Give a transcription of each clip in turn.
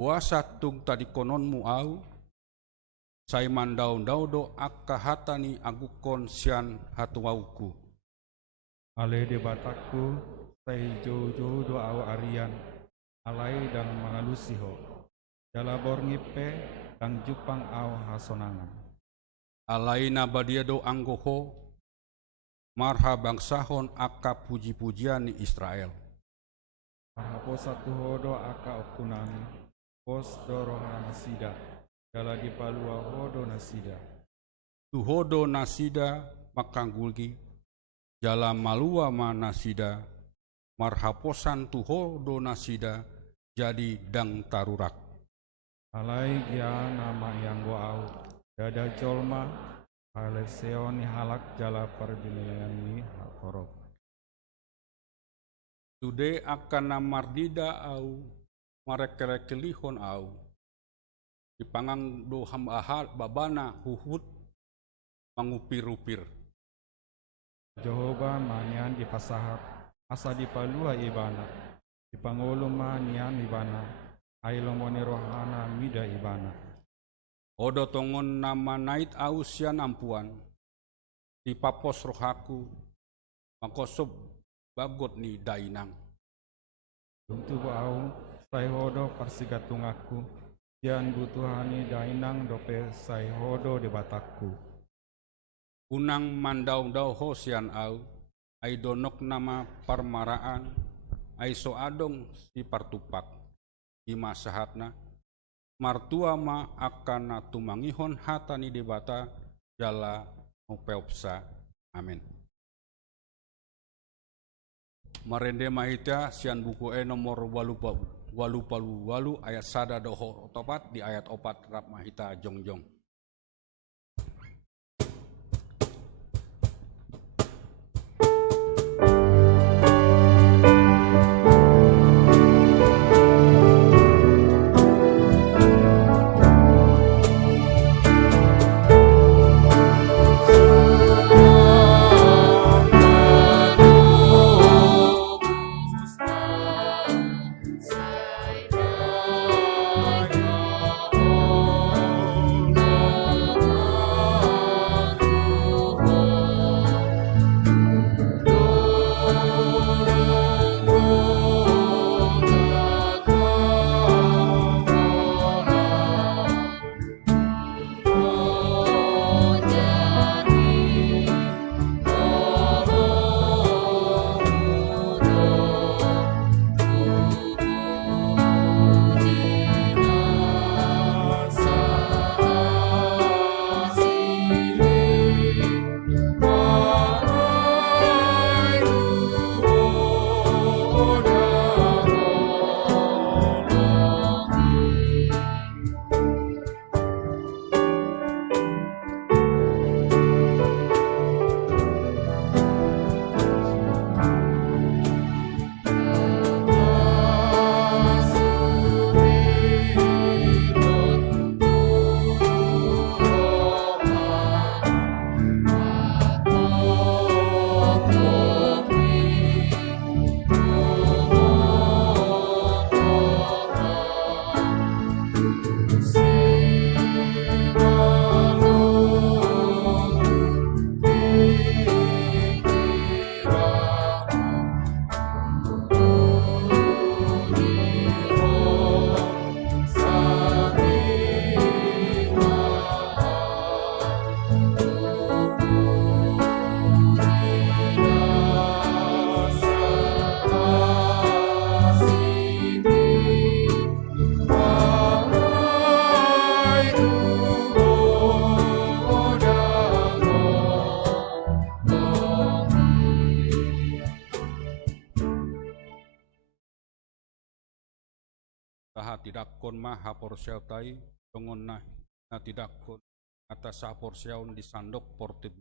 Puasa tung tadi kononmu au, sai mandau-dau do akka hatani agukon sian hatuauku. Ale de bataku, sai jojo do au arian, alai dan mangalusiho. Jalabor ngipe, dan jupang au hasonangan. Alaina badia do anggoho, marha bangsahon akka puji-pujian ni Israel. Mahapo satu hodo aka okunani, pos doroha nasida, jala dipalua hodo nasida. Tuhodo nasida makanggulgi, jala malua ma nasida, marhaposan tuhodo nasida, jadi dang tarurak. Alai gia nama yang go au, dada jolma, aleseoni halak jala parbinayani hakorok. Tude akan namardida au, marekelihon au, dipangang do hambahal babana huhut, mangupir-upir. Jehovah manian di pasahat, asa di palua ibana, di pangulung manian ibana, ailomoni rohana mida ibana. Odo tongon nama nait au sian ampuan, di papos rohaku, makosob bagot ni dainang. Untuk au, sai hodo parsigatungaku, yan butuhani dainang dope sai hodo di bataku. Unang mandau-dau ho sian au, ai donok nama parmaraan, ai so adong si partupak, di masahatna, martua ma akan tumangihon hatani debata jala upeopsa. Amin. Marende mahita sian buku nomor walu ayat sada doho topat di ayat opat rap mahita jongjong. Taha tidak kon mah hapor syautai tongon na tidak kon atas hapor syaun di sandok portib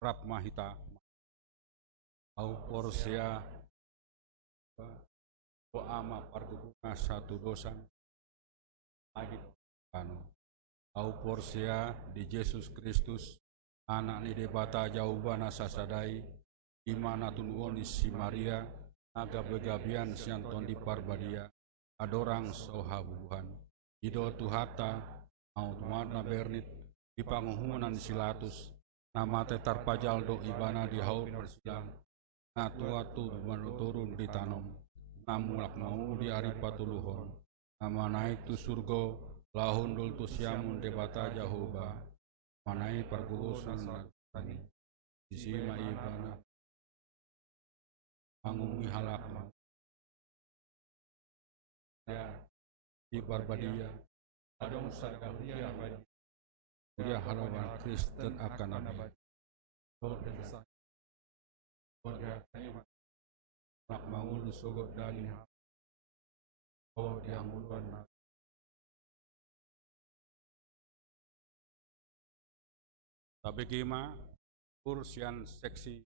rap mahita au porsia doa ma parduguna satu dosa lagi kanu au porsia di Yesus Kristus anak ni debata jauh bana sasadai imana tunuon si Maria naga begabian sianton di parbadia adorang sohabuhan, ido tuhata, mau tumatna bernit, di panguhunan silatus, nama tetar pajal do ibana di hau persilang, natuatu turun di tanom, namulak mau di aripatuluhon, nama naik tu surgo, lahun dul tu siamun debata jahoba, manai pergurusan tani, sisima ibana, mangumi halak mau, ya, di barbadia, adong sargahuria badi, dia halawan Kristen akan nabi, nak mangulu sogot dalin, oh yang uluan. Tapi kima kursian seksi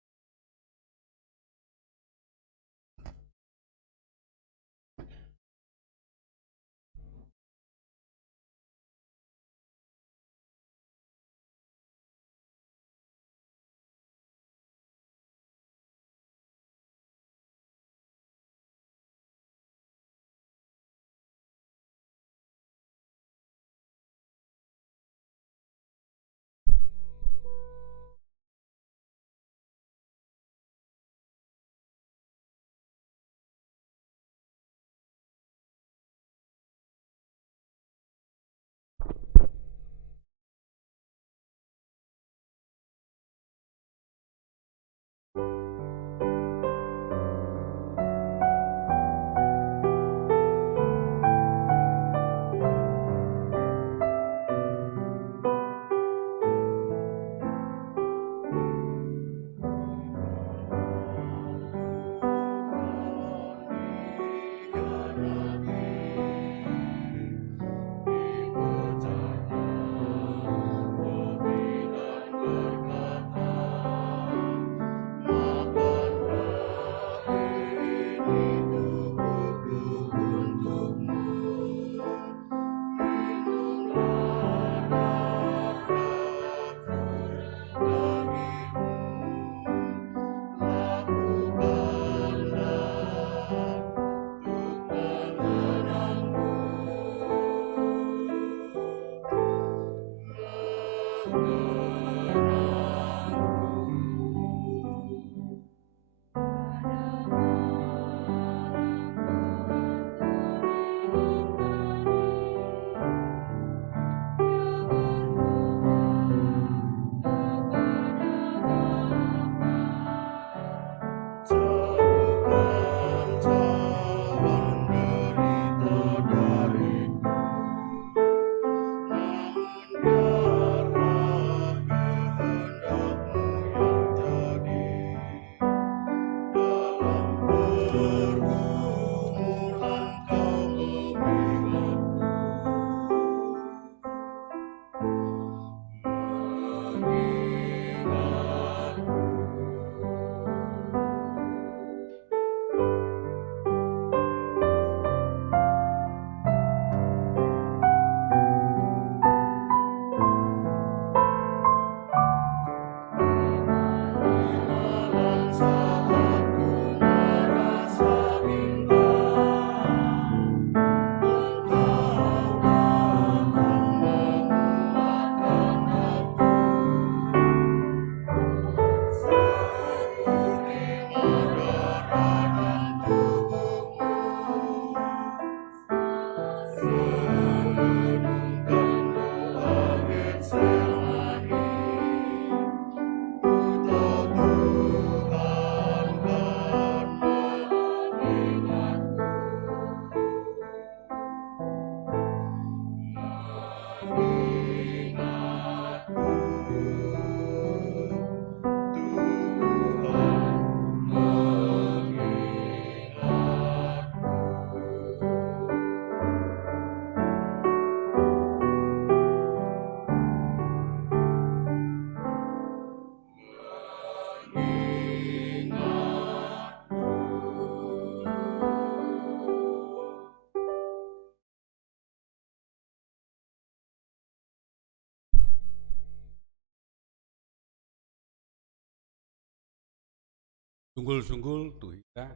sunggul-sunggul tuh hita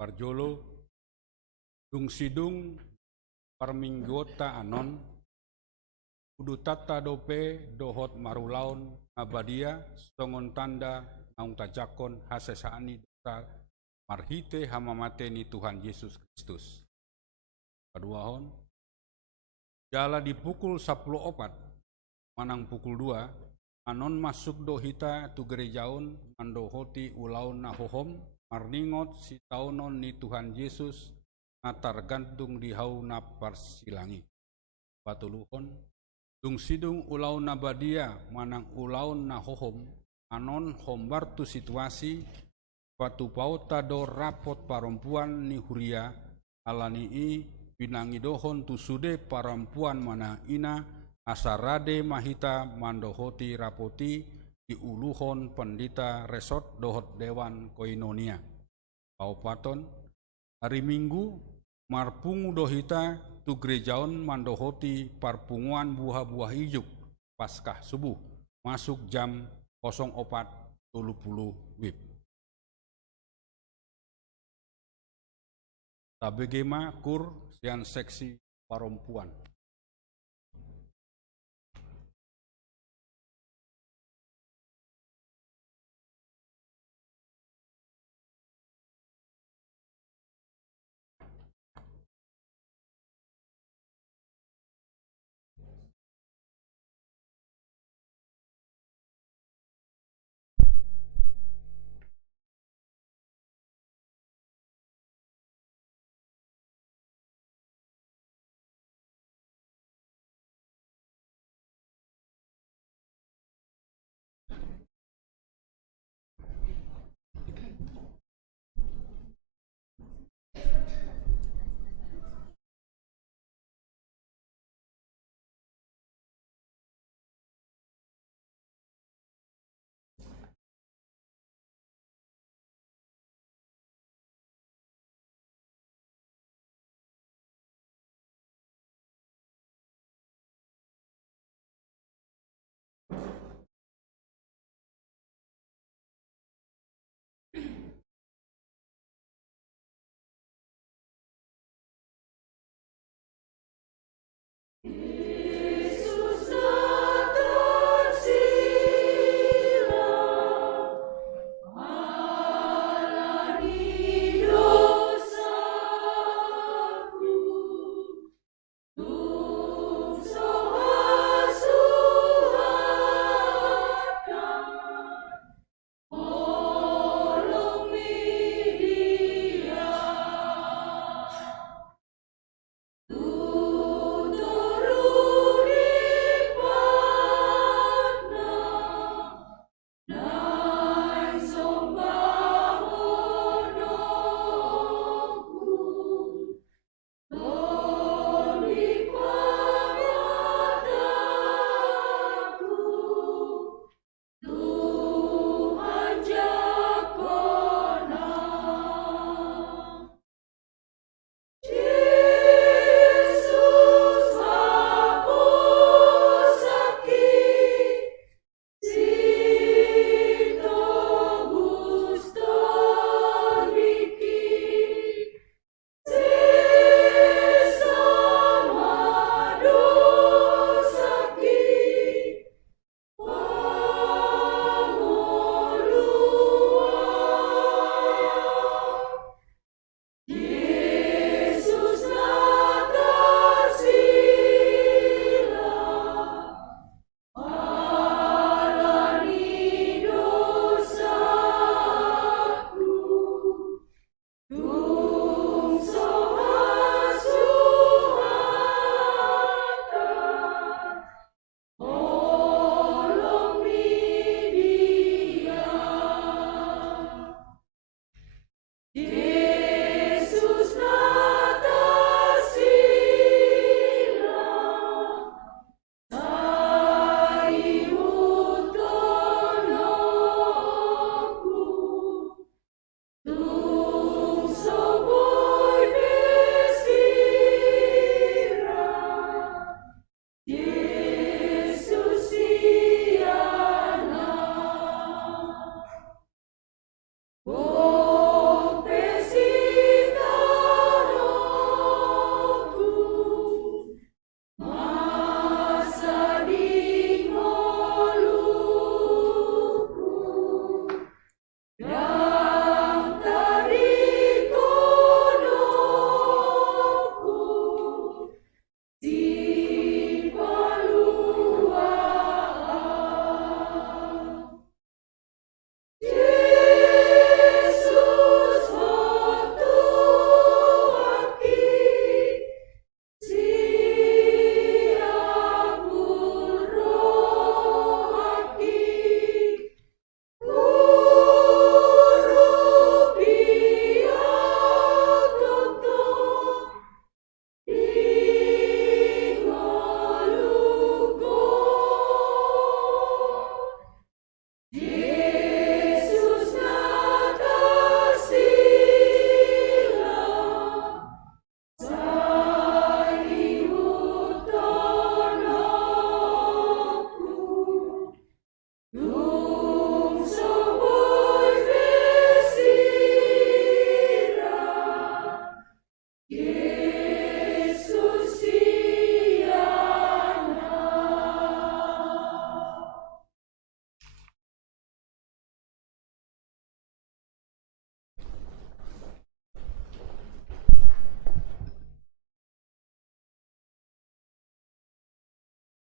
parjolo dung sidung parminggota anon kudu tata dope dohot marulaun abadia stongon tanda naung tajakon hasesaani dosa marhite hamamate ni Tuhan Yesus Kristus. Kaduahon jala dipukul 10:04 manang pukul 2 anon masuk dohita tu gerejaun mandohoti ulaun na hohom marningot si taunon ni Tuhan Yesus natar gantung di hau na parsilangi. Patuluhon dung sidung ulaun na badia manang ulaun na hohom anon hombar tu situasi patu pauta do rapot perempuan ni huria alani i pinangi dohon tu sude perempuan mana ina asarade mahita mandohoti rapoti di uluhon pendita resort dohot dewan koinonia. Paupaton hari Minggu marpungu dohita tu gerejaon mandohoti parpunguan buah-buah ijuk paskah subuh masuk jam 04.30 WIB. Tabegema kur sian seksi perempuan.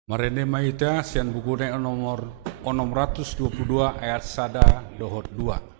Marene maita sian buku nomor 622 ayat sada dohot 2.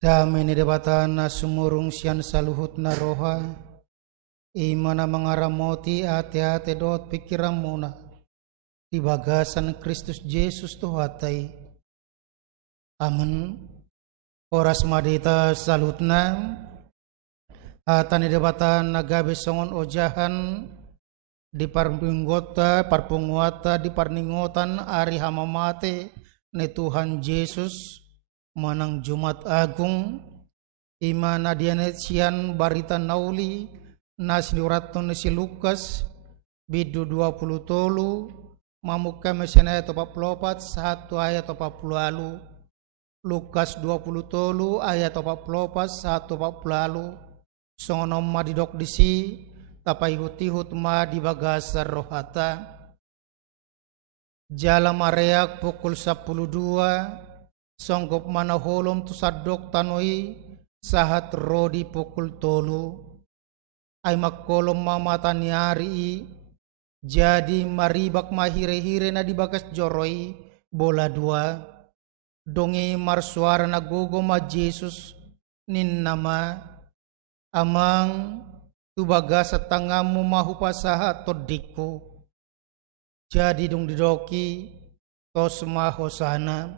Dameni debatana sumurung sian saluhut na roha, imana mengaramoti ate-ate dot pikiramuna, di bagasan Kristus Yesus Tuhatai. Amen. Oras madita salutna, atani debatan nagabe songon ojahan, di parpunguata di parningotan ari hamamate ne Tuhan Yesus manang Jumat Agung imana dianet sian barita nauli nasliuraton si Lukas bidu 20 tolu mamuka mesena topa plopat 1 ayat topa pulualu Lukas 20 tolu ayat topa plopat 1 topa pulualu songonom madidok disi tapai hutihut ma di bagasar rohata jala mareak pukul 12 songgop mana holom tu sadok tanoi sahat rodi pukul tolu ay makkolom mamatan yari jadi maribak mahire-hire na di bagas joroi bola 2 dongi marsuara na gogo ma Jesus nin nama amang tu bagas sa tangamu mahupasaha todiko jadi dong didoki tos mahosana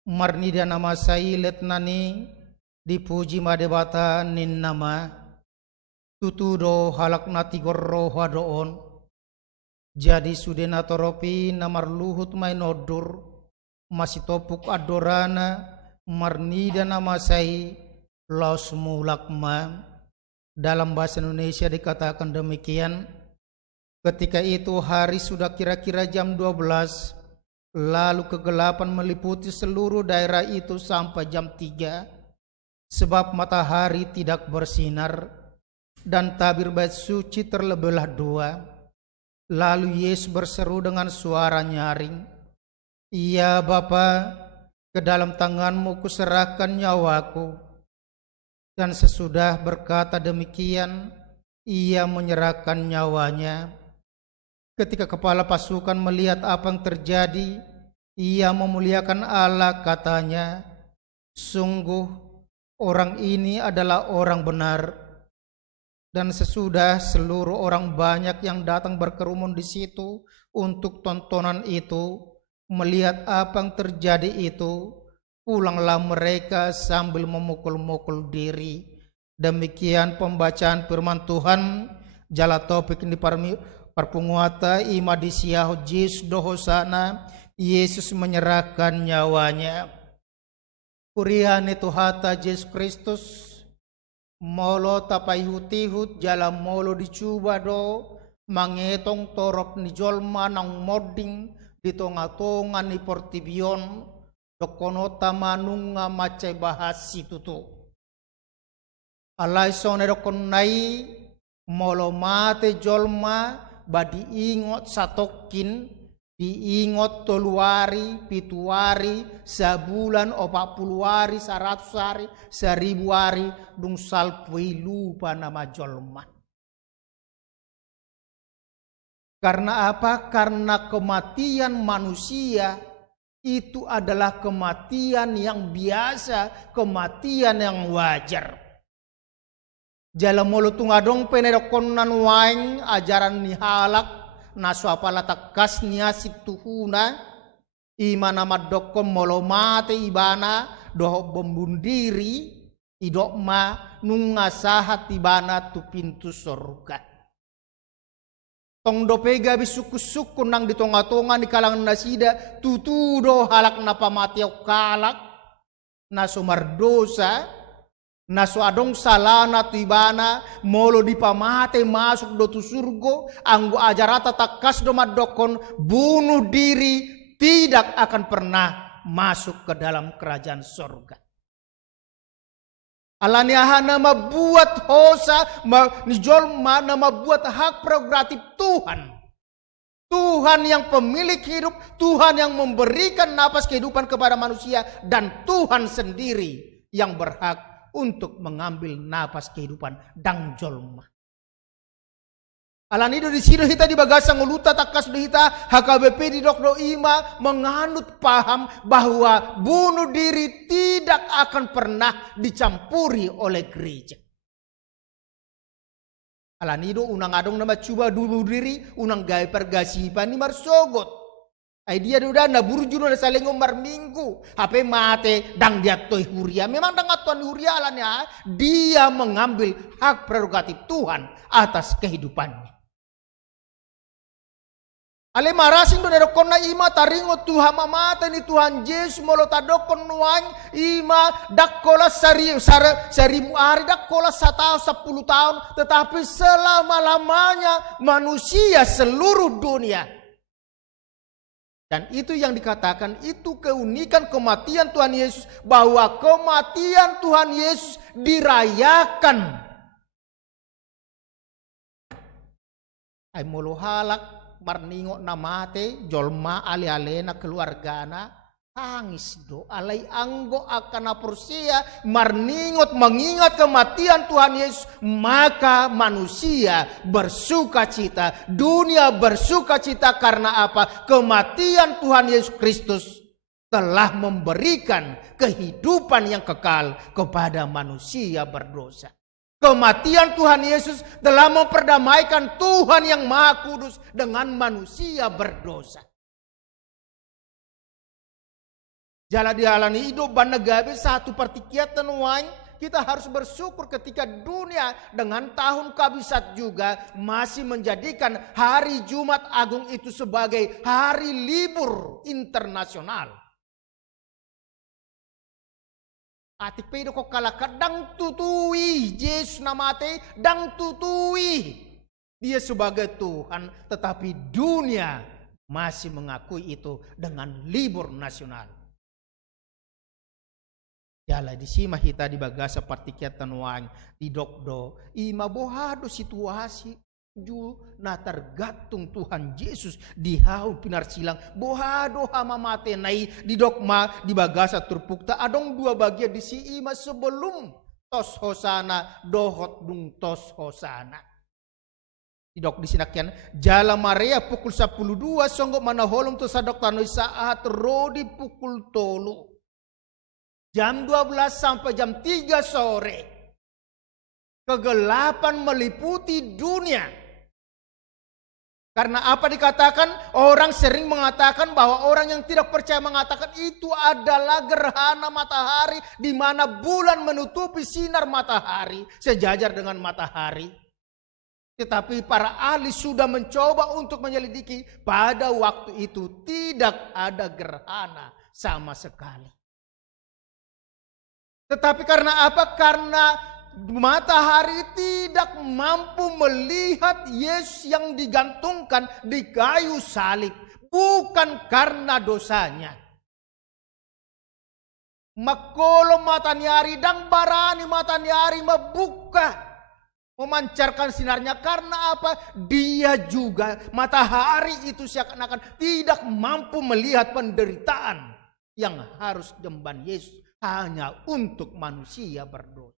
marnida nama sailet nani dipuji madebata nin nama tutudo halak nati gorroha doon jadi sudena toropi namar luhut may nodur masih topuk adorana marnida nama sai laos mulakma dalam bahasa Indonesia dikatakan demikian. Ketika itu hari sudah kira-kira jam 12. Lalu kegelapan meliputi seluruh daerah itu sampai jam 3. Sebab matahari tidak bersinar dan tabir bait suci terlebihlah 2. Lalu Yesus berseru dengan suara nyaring, "Ya Bapa, ke dalam tanganmu kuserahkan nyawaku." Dan sesudah berkata demikian, ia menyerahkan nyawanya. Ketika kepala pasukan melihat apa yang terjadi, ia memuliakan Allah, katanya, "Sungguh orang ini adalah orang benar. Dan sesudah seluruh orang banyak yang datang berkerumun di situ untuk tontonan itu, melihat apa yang terjadi itu, pulanglah mereka sambil memukul-mukul diri. Demikian pembacaan firman Tuhan. Jala topik di perpunguata ima di siaho Yesus dohosana, Yesus menyerahkan nyawanya. Kurian itu hata Yesus Kristus, molo tapai hutihut jalan molo dicuba do, mangetong torop ni jolma nang moding di tonga-tonga ni portibion, dokono tamanunga macai bahasi tutu. Alai sone dokon nai molo mate jolma badi ingot satokin, diingot 3 hari, 7 hari, sebulan, 40 hari, 100 hari, 1000 hari, dung salpui lupa nama jolma. Karena apa? Karena kematian manusia itu adalah kematian yang biasa, kematian yang wajar. Jala molo tungadong penerokonan waing ajaran ni halak naso apala takas nia situhuna ima nama dokon molo mate ibana doho bombundiri idok ma nunga sahat ibana tu pintu surga. Tong dopega bisuku-suku nang di tonga-tonga di kalangan nasida tutudo halak napa matiau kalak naso mardosa. Naso adong salana tibana molo dipamate masuk do tu surgo anggo ajarata takas do madokon bunuh diri tidak akan pernah masuk ke dalam kerajaan surga. Alaniaha nama buat hosa nijol nama buat hak prerogatif Tuhan. Tuhan yang pemilik hidup, Tuhan yang memberikan napas kehidupan kepada manusia, dan Tuhan sendiri yang berhak untuk mengambil napas kehidupan dang jolma. Alan itu di sini kita di bagasa nguluta takas kita HKBP di dokdo ima menganut paham bahwa bunuh diri tidak akan pernah dicampuri oleh gereja. Alan itu unang adong nama coba bunuh diri unang gaya pergasipan ni marsogot. Dia udah na burju na saling umar minggu. HP mate dang dia toy huria. Memang dang atuan huria alanya. Dia mengambil hak prerogatif Tuhan atas kehidupannya. Ale marasing do nerokon na ima taringo Tuhan mamate ni Tuhan Yesus molo tadokon nuang ima dakola seribu hari dakola 10 tahun. Tetapi selama-lamanya manusia seluruh dunia. Dan itu yang dikatakan, itu keunikan kematian Tuhan Yesus. Bahwa kematian Tuhan Yesus dirayakan. Ay molo halak, marningo na mate, jolma ali-alena keluargana, tangis do, alay anggo akan aporsia, marningot mengingat kematian Tuhan Yesus, maka manusia bersuka cita, dunia bersuka cita karena apa? Kematian Tuhan Yesus Kristus telah memberikan kehidupan yang kekal kepada manusia berdosa. Kematian Tuhan Yesus telah memperdamaikan Tuhan yang Maha Kudus dengan manusia berdosa. Jala dialani hidup banagabe 1/3 wain. Kita harus bersyukur ketika dunia dengan tahun kabisat juga masih menjadikan hari Jumat Agung itu sebagai hari libur internasional. Atik pedo kok kalaka dang tutui Yesus namate dang tutui dia sebagai Tuhan, tetapi dunia masih mengakui itu dengan libur nasional. Jala di sima hita di bagasa partikiatan wang di dokdo ima bohado situasi ju na tergantung Tuhan Yesus di hau pinar silang bohado hama mate nai di dokma di bagasa turpukta adong 2 bagian di si ima sebelum tos hosana dohot dung tos hosana. Di dok di sinakian jala Maria pukul 12 songgo mana holong to sadok tanoi saat rodi pukul 3. jam 12 sampai jam 3 sore. Kegelapan meliputi dunia. Karena apa dikatakan? Orang sering mengatakan bahwa orang yang tidak percaya mengatakan itu adalah gerhana matahari, di mana bulan menutupi sinar matahari sejajar dengan matahari. Tetapi para ahli sudah mencoba untuk menyelidiki, pada waktu itu tidak ada gerhana sama sekali. Tetapi karena apa? Karena matahari tidak mampu melihat Yesus yang digantungkan di kayu salib. Bukan karena dosanya. Makolo matanyari dan barani matanyari membuka, memancarkan sinarnya. Karena apa? Dia juga, matahari itu seakan-akan tidak mampu melihat penderitaan yang harus diemban Yesus hanya untuk manusia berdosa.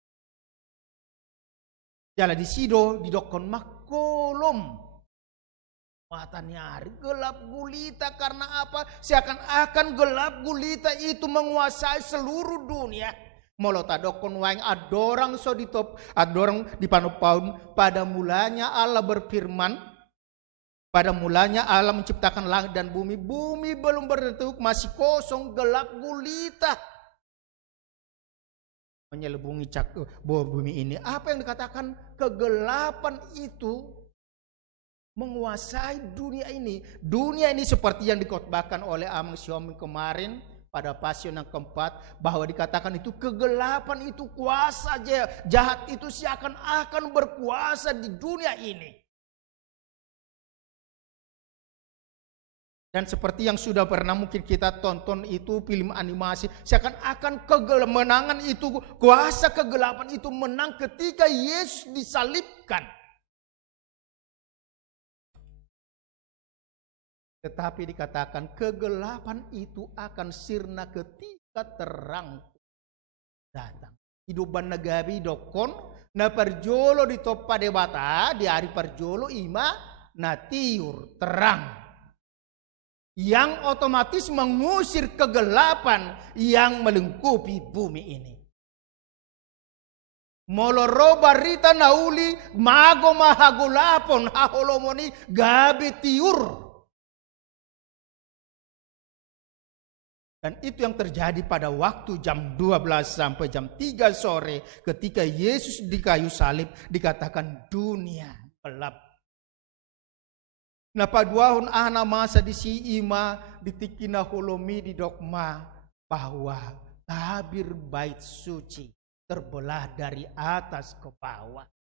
Jala di sido di dokon makolom matanyari gelap gulita. Karena apa? Seakan-akan gelap gulita itu menguasai seluruh dunia. Molota dokon waing adorang so ditop adorang di panopaun. Pada mulanya Allah berfirman, pada mulanya Allah menciptakan langit dan bumi. Bumi belum berbentuk, masih kosong, gelap gulita menyelubungi bumi ini. Apa yang dikatakan? Kegelapan itu menguasai dunia ini. Dunia ini seperti yang dikotbahkan oleh Amang Xiaoming kemarin pada pasion yang keempat, bahwa dikatakan itu kegelapan itu kuasa jahat itu seakan-akan berkuasa di dunia ini. Dan seperti yang sudah pernah mungkin kita tonton itu film animasi, seakan-akan kemenangan itu, kuasa kegelapan itu menang ketika Yesus disalibkan. Tetapi dikatakan kegelapan itu akan sirna ketika terang datang. Hidupan nagabi dokon na perjolo di topa debata di hari perjolo ima na tiur terang, yang otomatis mengusir kegelapan yang melingkupi bumi ini. Moloro barita nauli mago mahagulapon haholomoni gabi tiur. Dan itu yang terjadi pada waktu jam 12 sampai jam 3 sore ketika Yesus di kayu salib. Dikatakan dunia gelap. Na paduahon ana masa di si ima ditikina holomi di dogma bahwa tabir bait suci terbelah dari atas ke bawah.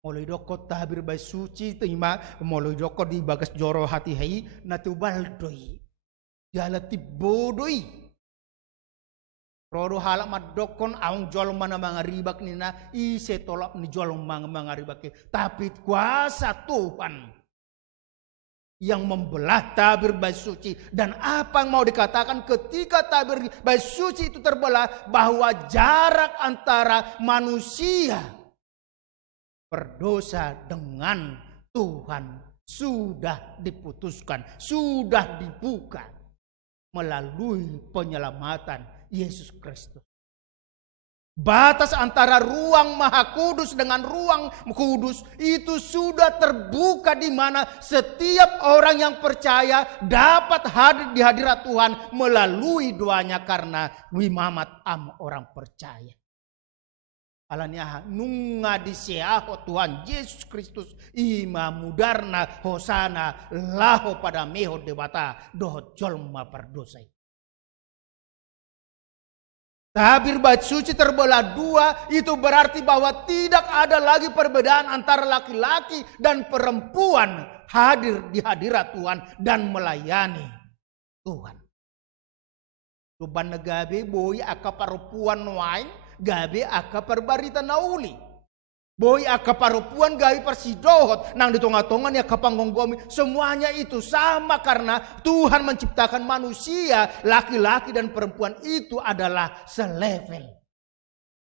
Mulai doko tabir bait suci terima mulai doko di bagas joro hati hai na tubaldoi jala tibodoi rodo halak madokon aung jolong mana mangaribak nina ise tolak ni jolong mangaribak. Tapi kuasa Tuhan yang membelah tabir bait suci. Dan apa yang mau dikatakan ketika tabir bait suci itu terbelah? Bahwa jarak antara manusia berdosa dengan Tuhan sudah diputuskan, sudah dibuka melalui penyelamatan Yesus Kristus. Batas antara ruang Maha Kudus dengan ruang kudus itu sudah terbuka, di mana setiap orang yang percaya dapat hadir di hadirat Tuhan melalui doanya karena wimamat am orang percaya. Alanya nunga diseaho Tuhan Yesus Kristus ima mudarna hosana laho pada meho debata doh jolma perdosai. Tabir bait suci terbelah dua, itu berarti bahwa tidak ada lagi perbedaan antara laki-laki dan perempuan hadir di hadirat Tuhan dan melayani Tuhan. Tuban gabe boy aka perempuan wain, gabe aka perbarita nauli. Boy aka perempuan gabe persidohot, nang di tonga-tongan ya kapangonggomi. Semuanya itu sama karena Tuhan menciptakan manusia, laki-laki dan perempuan itu adalah selevel,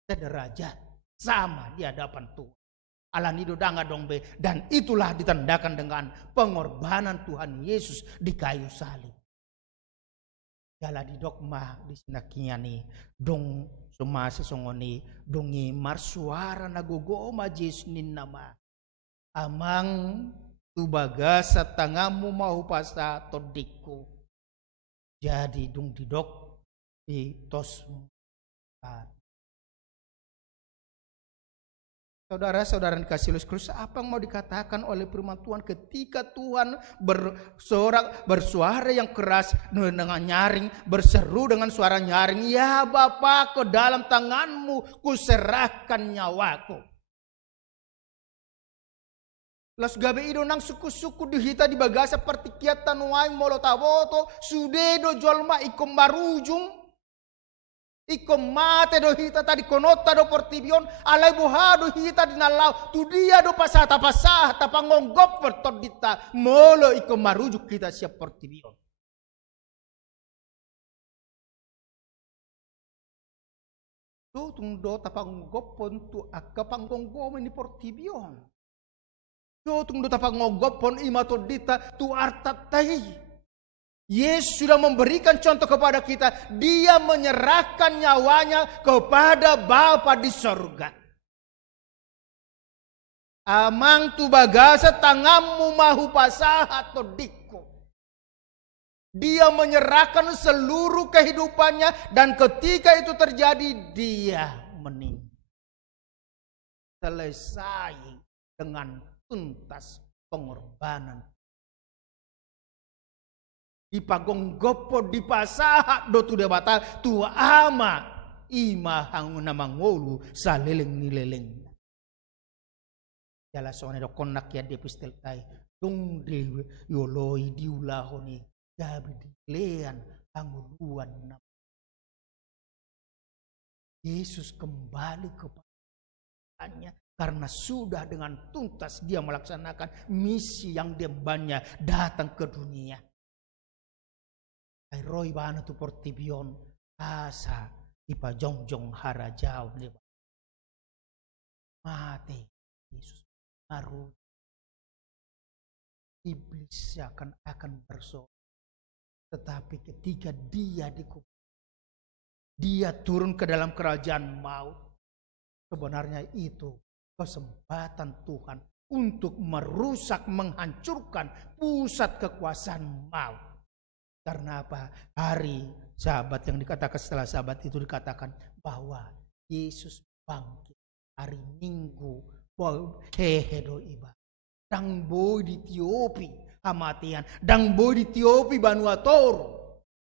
sederajat, sama di hadapan Tuhan. Alanido danga dongbe, dan itulah ditandakan dengan pengorbanan Tuhan Yesus di kayu salib. Jala di dogma di sinakiani dong sumasa songoni dongi marsuara nagogoma jesnin nama amang tubaga sa tangamu mau pasa todikku jadi dong didok di tos. Saudara-saudara yang dikasihi Yesus Kristus, apa yang mau dikatakan oleh firman Tuhan ketika Tuhan bersuara yang keras dengan nyaring, berseru dengan suara nyaring, ya Bapa, ke dalam tanganmu kuserahkan nyawaku. Las gabe ido nang suku-suku dihita di bagasa pertikiat tanuai molotaboto sudedo jolma ikom barujung. Iko mate do hita tadi konota do portibion alai bohado hita di nalau tu dia do pasata pangonggop pertodita molo iko marujuk kita siap portibion. Tu tung do tapangonggop pon tu akka panggonggo ini portibion. Tu tung do tapangonggop pon imatodita tu artatai. Yesus sudah memberikan contoh kepada kita. Dia menyerahkan nyawanya kepada Bapa di sorga. Amang tu bagasa tanganmu mahu pasaha todikku. Dia menyerahkan seluruh kehidupannya dan ketika itu terjadi dia meninggal. Selesai dengan tuntas pengorbanan. Di pagonggopo di pasaha do tu debata tu ama ima hanguna mangolu saleleng nileleng. Jala sone do konak ya depistel tai tung de yoloi diulahoni gabi dilean anguluan. Yesus kembali kepadanya karena sudah dengan tuntas dia melaksanakan misi yang diembannya datang ke dunia. Ai roi bana tu portibion asa ipa jongjong harajau leba mate Yesus baru iblis akan bersorak tetapi ketika dia dikubur dia turun ke dalam kerajaan maut sebenarnya itu kesempatan Tuhan untuk merusak menghancurkan pusat kekuasaan maut. Karena apa? Hari Sabat yang dikatakan setelah Sabat itu dikatakan bahwa Yesus bangkit hari Minggu hehedo iba dang boy di Tiopi hamatian dang boy di Tiopi Vanuatu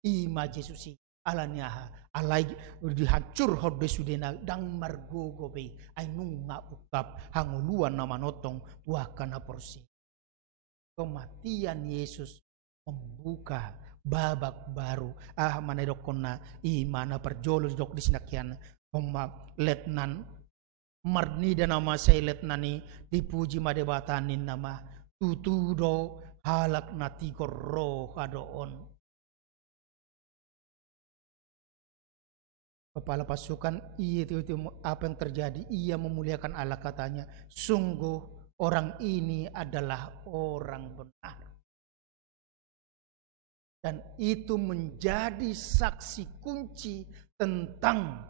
ima Jesusi alaniaha alai dihancur horde sudena dang margogo be ai nunga ukap hanguluan nama notong wakana porsi. Kematian Yesus membuka babak baru manedokonna imana perjolos dok disinakian letnan marni dan nama saya letnani dipuji madebatanin nama tutudo halak nati korro adoon. Kepala pasukan itu apa yang terjadi, ia memuliakan Allah, katanya sungguh orang ini adalah orang benar. Dan itu menjadi saksi kunci tentang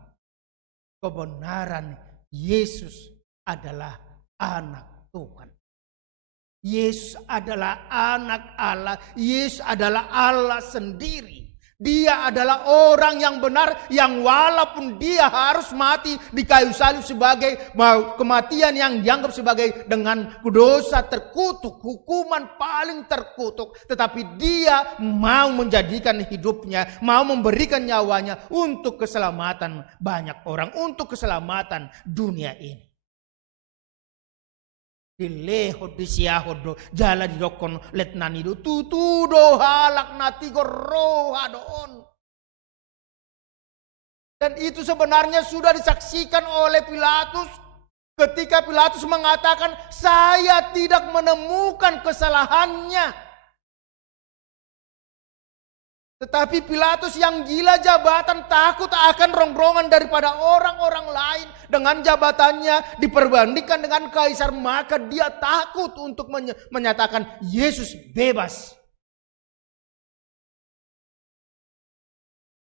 kebenaran Yesus adalah anak Tuhan. Yesus adalah anak Allah. Yesus adalah Allah sendiri. Dia adalah orang yang benar, yang walaupun dia harus mati di kayu salib sebagai kematian yang dianggap sebagai dengan dosa terkutuk, hukuman paling terkutuk. Tetapi dia mau menjadikan hidupnya, mau memberikan nyawanya untuk keselamatan banyak orang, untuk keselamatan dunia ini. Dilehod di siahodo jala di dokon letnan itu tutudo halak nati gorro hadoon. Dan itu sebenarnya sudah disaksikan oleh Pilatus ketika Pilatus mengatakan saya tidak menemukan kesalahannya. Tetapi Pilatus yang gila jabatan takut akan rongrongan daripada orang-orang lain dengan jabatannya diperbandingkan dengan kaisar, maka dia takut untuk menyatakan Yesus bebas.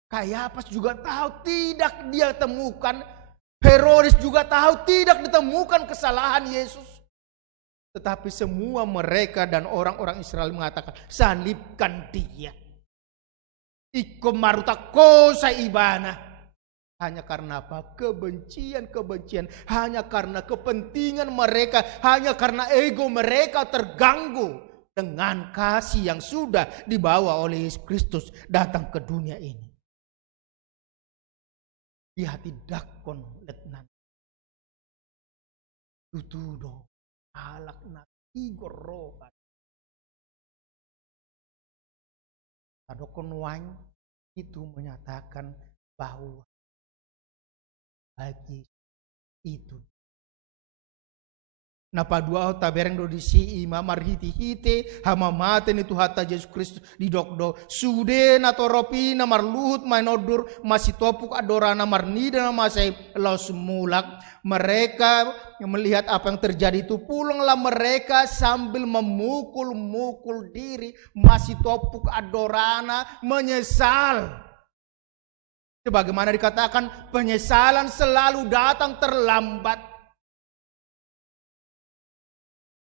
Kayapas juga tahu tidak dia temukan. Herodes juga tahu tidak ditemukan kesalahan Yesus. Tetapi semua mereka dan orang-orang Israel mengatakan, salibkan dia. Iko maruta kosa ibana. Hanya karena apa? Kebencian. Hanya karena kepentingan mereka. Hanya karena ego mereka terganggu dengan kasih yang sudah dibawa oleh Yesus Kristus datang ke dunia ini. Di hati dakon letnan. Tutudo alak na igorokan. Adokon wang itu menyatakan bahwa bagi itu. Napa dua tabereng do disi ima marhiti hite hama mate ni Tuhata Yesus Kristus di dokdo sude na toropi na marluhut mainodur masih topuk adorana marnida na masai laus mulak. Mereka melihat apa yang terjadi itu, pulanglah mereka sambil memukul-mukul diri, masih topuk adorana, menyesal. Sebagaimana dikatakan, penyesalan selalu datang terlambat.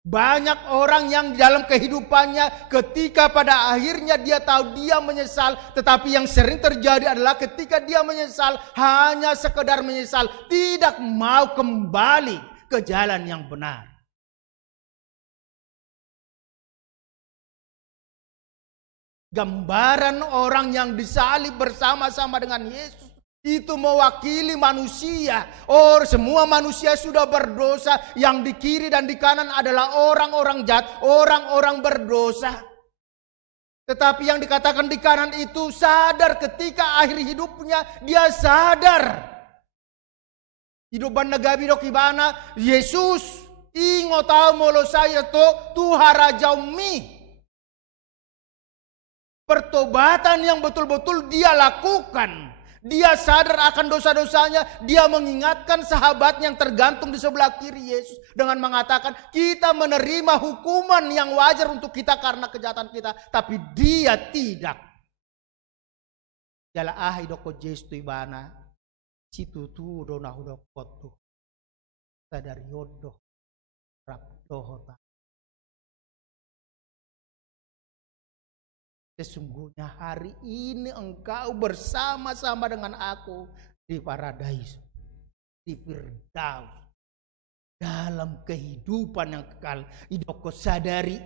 Banyak orang yang dalam kehidupannya ketika pada akhirnya dia tahu dia menyesal. Tetapi yang sering terjadi adalah ketika dia menyesal hanya sekedar menyesal. Tidak mau kembali ke jalan yang benar. Gambaran orang yang disalib bersama-sama dengan Yesus itu mewakili manusia. Semua manusia sudah berdosa. Yang di kiri dan di kanan adalah orang-orang jahat, orang-orang berdosa. Tetapi yang dikatakan di kanan itu sadar ketika akhir hidupnya, dia sadar. Hidupan nagabi dok ibana, Yesus ingo tahu molo saya to Tuhara jaumi. Pertobatan yang betul-betul dia lakukan. Dia sadar akan dosa-dosanya. Dia mengingatkan sahabat yang tergantung di sebelah kiri Yesus. Dengan mengatakan kita menerima hukuman yang wajar untuk kita karena kejahatan kita. Tapi dia tidak. Jala ahi doko Yesus tu ibana. Situ tu dona hudok kotu. Sadar yodoh. Rap dohota. Sesungguhnya hari ini engkau bersama-sama dengan aku di paradise, di Firdaus, dalam kehidupan yang kekal. Idoko sadari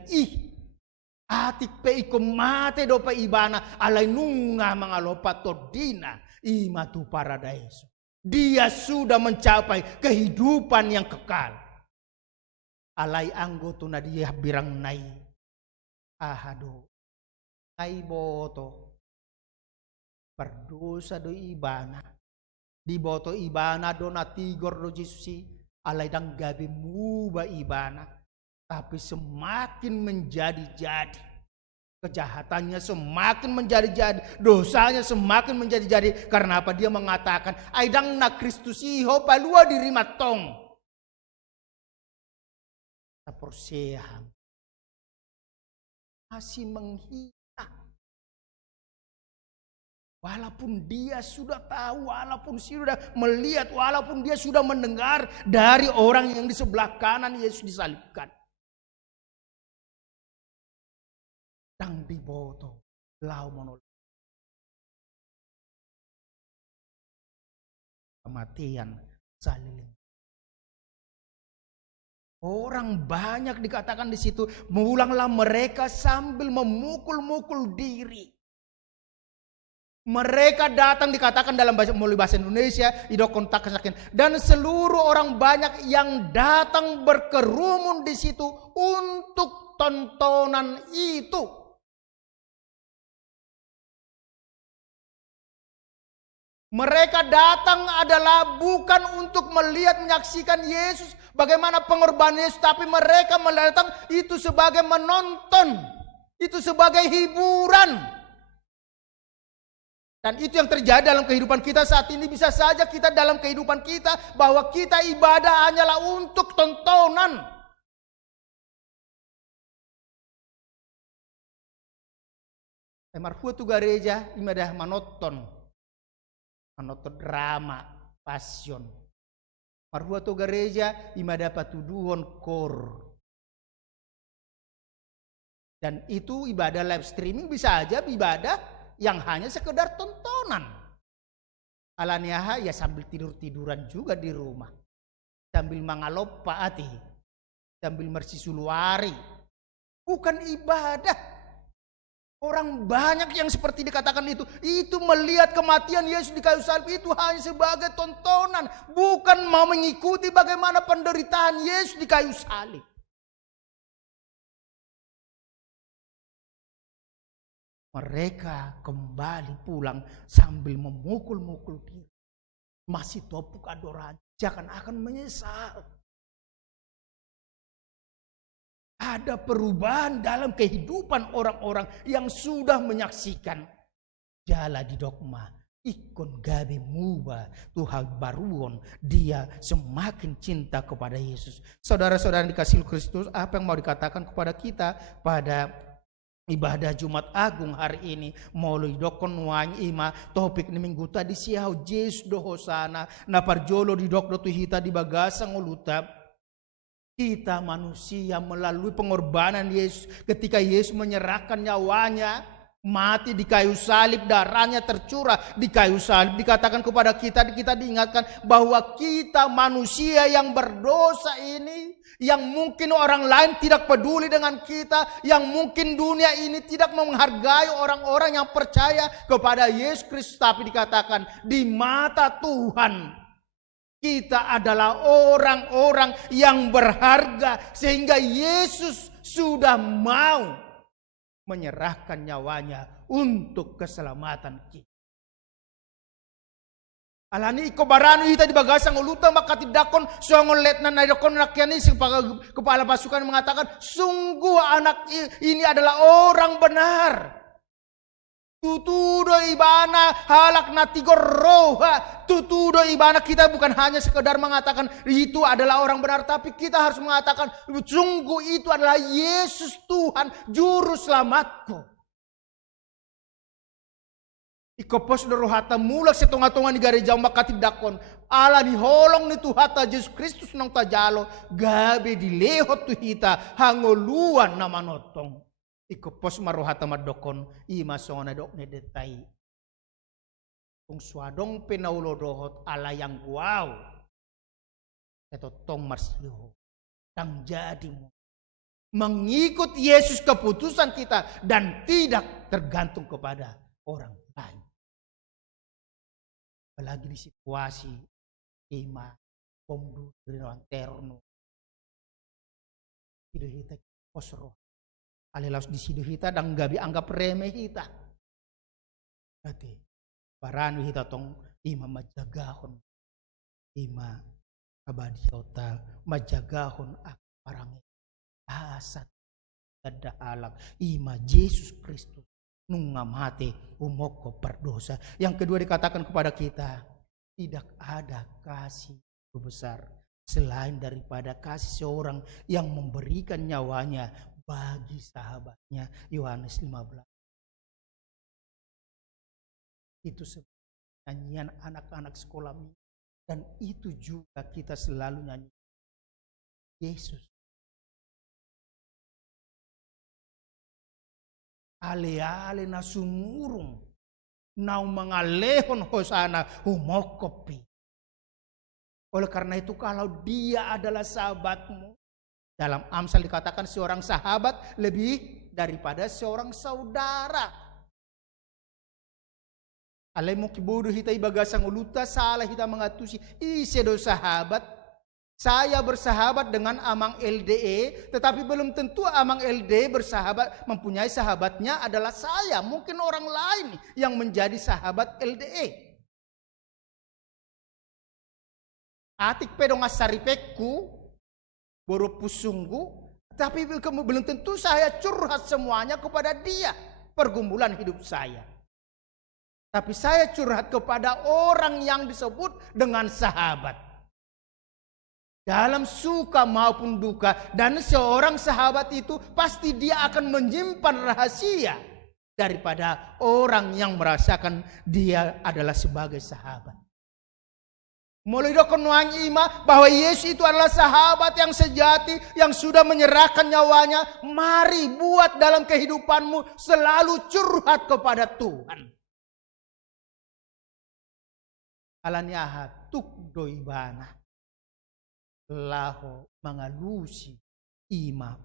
atik pe iko mate dopa ibana alai nunga mangalopa todina imatu paradise. Dia sudah mencapai kehidupan yang kekal. Alai anggoto na dia birang nai ahado. Ay boto berdosa do ibana di boto ibana do natigor do Jesusi alay dang gabi muba ibana, tapi semakin menjadi-jadi kejahatannya, semakin menjadi-jadi dosanya, semakin menjadi-jadi. Karena apa? Dia mengatakan aidang na Kristus iho palua diri matong taporseham masih menghina. Walaupun dia sudah tahu, walaupun sudah melihat, walaupun dia sudah mendengar dari orang yang di sebelah kanan Yesus disalibkan. Dang diboto, lau menolak. Kematian saliling. Orang banyak dikatakan di situ, mulanglah mereka sambil memukul-mukul diri. Mereka datang dikatakan dalam bahasa Indonesia, idok kontak kesakian, dan seluruh orang banyak yang datang berkerumun di situ untuk tontonan itu. Mereka datang adalah bukan untuk melihat menyaksikan Yesus bagaimana pengorbanan Yesus, tapi mereka datang itu sebagai menonton, itu sebagai hiburan. Dan itu yang terjadi dalam kehidupan kita saat ini. Bisa saja kita dalam kehidupan kita bahwa kita ibadah hanyalah untuk tontonan. Marfu tu gereja ibadah manoton Anoto drama, passion. Marhua to gereja ima dapat tuduhon kor. Dan itu ibadah live streaming bisa aja ibadah yang hanya sekedar tontonan. Alaniaha ya sambil tidur-tiduran juga di rumah. Sambil mangaloppaati. Sambil mersisuluari. Bukan ibadah. Orang banyak yang seperti dikatakan itu melihat kematian Yesus di kayu salib itu hanya sebagai tontonan, bukan mau mengikuti bagaimana penderitaan Yesus di kayu salib. Mereka kembali pulang sambil memukul-mukul diri, masih topuk adorasi, seakan-akan menyesal. Ada perubahan dalam kehidupan orang-orang yang sudah menyaksikan jala di dogma. Ikon gabe muba Tuhan baruon dia semakin cinta kepada Yesus. Saudara-saudara dikasihi Kristus, apa yang mau dikatakan kepada kita pada ibadah Jumat Agung hari ini? Moloi dokon wang ima topik ni minggu tadi siau Yesus do hosana na parjolo di dok do tuhita di bagasang ulutab. Kita manusia melalui pengorbanan Yesus ketika Yesus menyerahkan nyawanya mati di kayu salib, darahnya tercurah di kayu salib. Dikatakan kepada kita diingatkan bahwa kita manusia yang berdosa ini, yang mungkin orang lain tidak peduli dengan kita, yang mungkin dunia ini tidak menghargai orang-orang yang percaya kepada Yesus Kristus, tapi dikatakan di mata Tuhan kita adalah orang-orang yang berharga sehingga Yesus sudah mau menyerahkan nyawanya untuk keselamatan kita. Alani iko barano hita di bagasang uluta maka tidakon songon letnan na idakon nakyani kepala pasukan mengatakan sungguh anak ini adalah orang benar. Tutudo ibana halak natigor roha. Tutudo ibana kita bukan hanya sekedar mengatakan itu adalah orang benar, tapi kita harus mengatakan sungguh itu adalah Yesus Tuhan juru selamatku. Ikopos rohata mulak setonga-tonga ni gereja maka tidakon ala ni holong ni tuhata Yesus Kristus nang tajalo gabe di lehot tuhita hangoluan na manotong. Ikopos marohata madokon ima sona dok ne detai. Kung swadong penaulo dohot ala yang wow. Eto tong marsiho. Tang jadimu. Mengikut Yesus keputusan kita dan tidak tergantung kepada orang lain. Apalagi di situasi ima pomdu dengan terno. Tidak kita posro. Alelas di sidu hita dan gabi anggap remeh hita. Berarti baranu hita tong ima majagahon. Ima abadi hota majagahon parang asat ada alak ima Yesus Kristus nung ngamate umoko berdosa. Yang kedua dikatakan kepada kita, tidak ada kasih besar selain daripada kasih seorang yang memberikan nyawanya bagi sahabatnya. Yohanes 15. Itu nyanyian anak-anak sekolah minggu. Dan itu juga kita selalu nyanyi. Yesus. Ale-ale na sumurung. Nau mangalehon hosana humokopi. Oleh karena itu kalau dia adalah sahabatmu, dalam Amsal dikatakan seorang sahabat lebih daripada seorang saudara. Alemo kibodo hita ibagasang uluta salah hita mengatusi isedo sahabat. Saya bersahabat dengan amang LDE, tetapi belum tentu amang LDE bersahabat mempunyai sahabatnya adalah saya. Mungkin orang lain yang menjadi sahabat LDE. Atik pedong asaripekku boro pusunggu, tapi belum tentu saya curhat semuanya kepada dia pergumulan hidup saya. Tapi saya curhat kepada orang yang disebut dengan sahabat. Dalam suka maupun duka, dan seorang sahabat itu pasti dia akan menyimpan rahasia daripada orang yang merasakan dia adalah sebagai sahabat. Mulai dokon nuang ima bahwa Yesus itu adalah sahabat yang sejati yang sudah menyerahkan nyawanya. Mari buat dalam kehidupanmu selalu curhat kepada Tuhan. Alanya tuk doibana laho mengalusi ima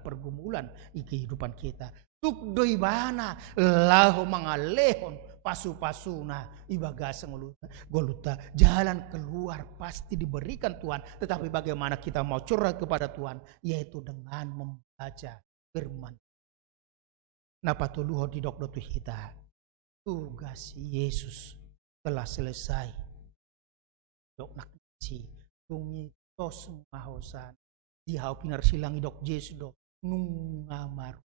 pergumulan di kehidupan kita. Tuk doibana laho mengalehon pasu-pasuna ibagasa goluta. Jalan keluar pasti diberikan Tuhan. Tetapi bagaimana kita mau curhat kepada Tuhan? Yaitu dengan membaca firman. Napa tuluho di dokter kita. Tugas Yesus telah selesai. Dok nak si tungi tos mahosan. Dihau pinar silang dok Yesus dok nungamaru.